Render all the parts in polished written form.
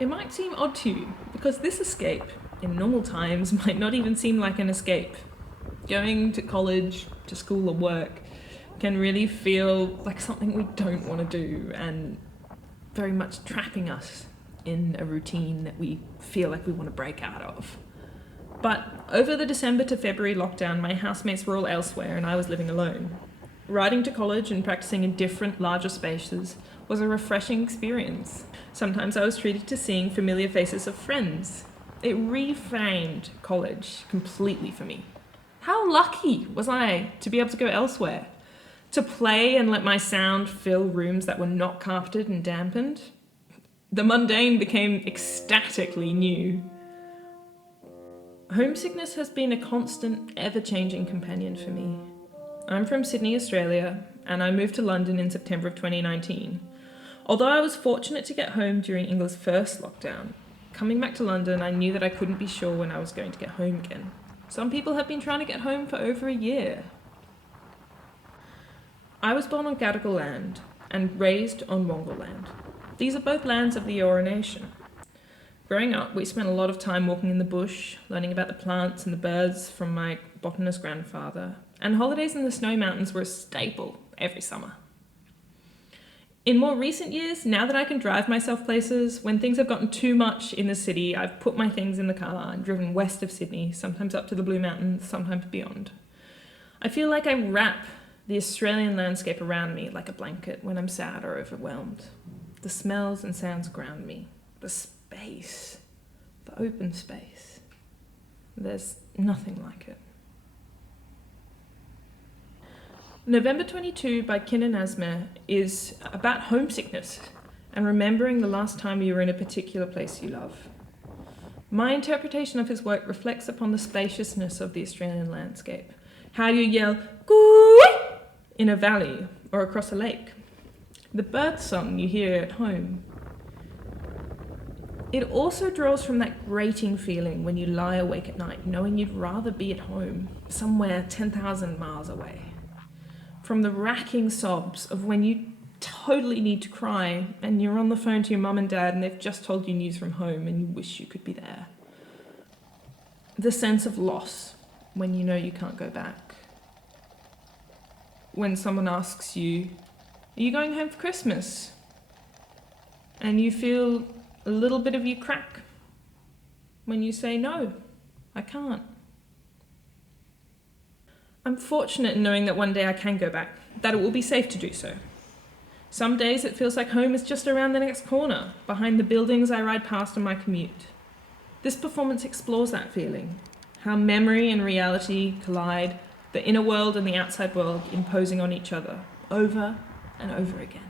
It might seem odd to you, because this escape, in normal times, might not even seem like an escape. Going to college, to school or work, can really feel like something we don't want to do, and very much trapping us in a routine that we feel like we want to break out of. But over the December to February lockdown, my housemates were all elsewhere and I was living alone. Riding to college and practicing in different, larger spaces was a refreshing experience. Sometimes I was treated to seeing familiar faces of friends. It reframed college completely for me. How lucky was I to be able to go elsewhere? To play and let my sound fill rooms that were not carpeted and dampened? The mundane became ecstatically new. Homesickness has been a constant, ever-changing companion for me. I'm from Sydney, Australia, and I moved to London in September of 2019. Although I was fortunate to get home during England's first lockdown, coming back to London, I knew that I couldn't be sure when I was going to get home again. Some people have been trying to get home for over a year. I was born on Gadigal land and raised on Wongal land. These are both lands of the Eora Nation. Growing up, we spent a lot of time walking in the bush, learning about the plants and the birds from my botanist grandfather, and holidays in the snow mountains were a staple every summer. In more recent years, now that I can drive myself places, when things have gotten too much in the city, I've put my things in the car and driven west of Sydney, sometimes up to the Blue Mountains, sometimes beyond. I feel like I wrap the Australian landscape around me like a blanket when I'm sad or overwhelmed. The smells and sounds ground me. The space, the open space. There's nothing like it. November 22 by Kinan Azmeh is about homesickness and remembering the last time you were in a particular place you love. My interpretation of his work reflects upon the spaciousness of the Australian landscape, how you yell "Goo!" in a valley or across a lake, the bird song you hear at home. It also draws from that grating feeling when you lie awake at night, knowing you'd rather be at home, somewhere 10,000 miles away. From the racking sobs of when you totally need to cry and you're on the phone to your mum and dad and they've just told you news from home and you wish you could be there. The sense of loss when you know you can't go back. When someone asks you, "Are you going home for Christmas?" And you feel a little bit of you crack when you say, "No, I can't." I'm fortunate in knowing that one day I can go back, that it will be safe to do so. Some days it feels like home is just around the next corner, behind the buildings I ride past on my commute. This performance explores that feeling, how memory and reality collide, the inner world and the outside world imposing on each other, over and over again.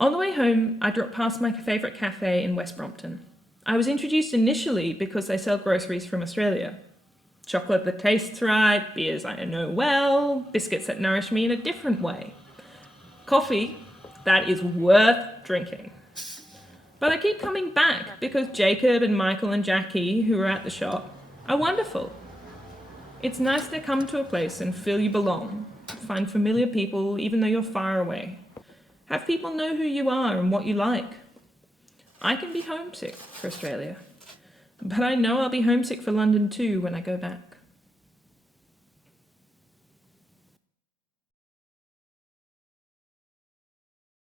On the way home, I dropped past my favourite cafe in West Brompton. I was introduced initially because they sell groceries from Australia. Chocolate that tastes right, beers I know well, biscuits that nourish me in a different way. Coffee that is worth drinking. But I keep coming back because Jacob and Michael and Jackie, who are at the shop, are wonderful. It's nice to come to a place and feel you belong, find familiar people even though you're far away. Have people know who you are and what you like. I can be homesick for Australia, but I know I'll be homesick for London too when I go back.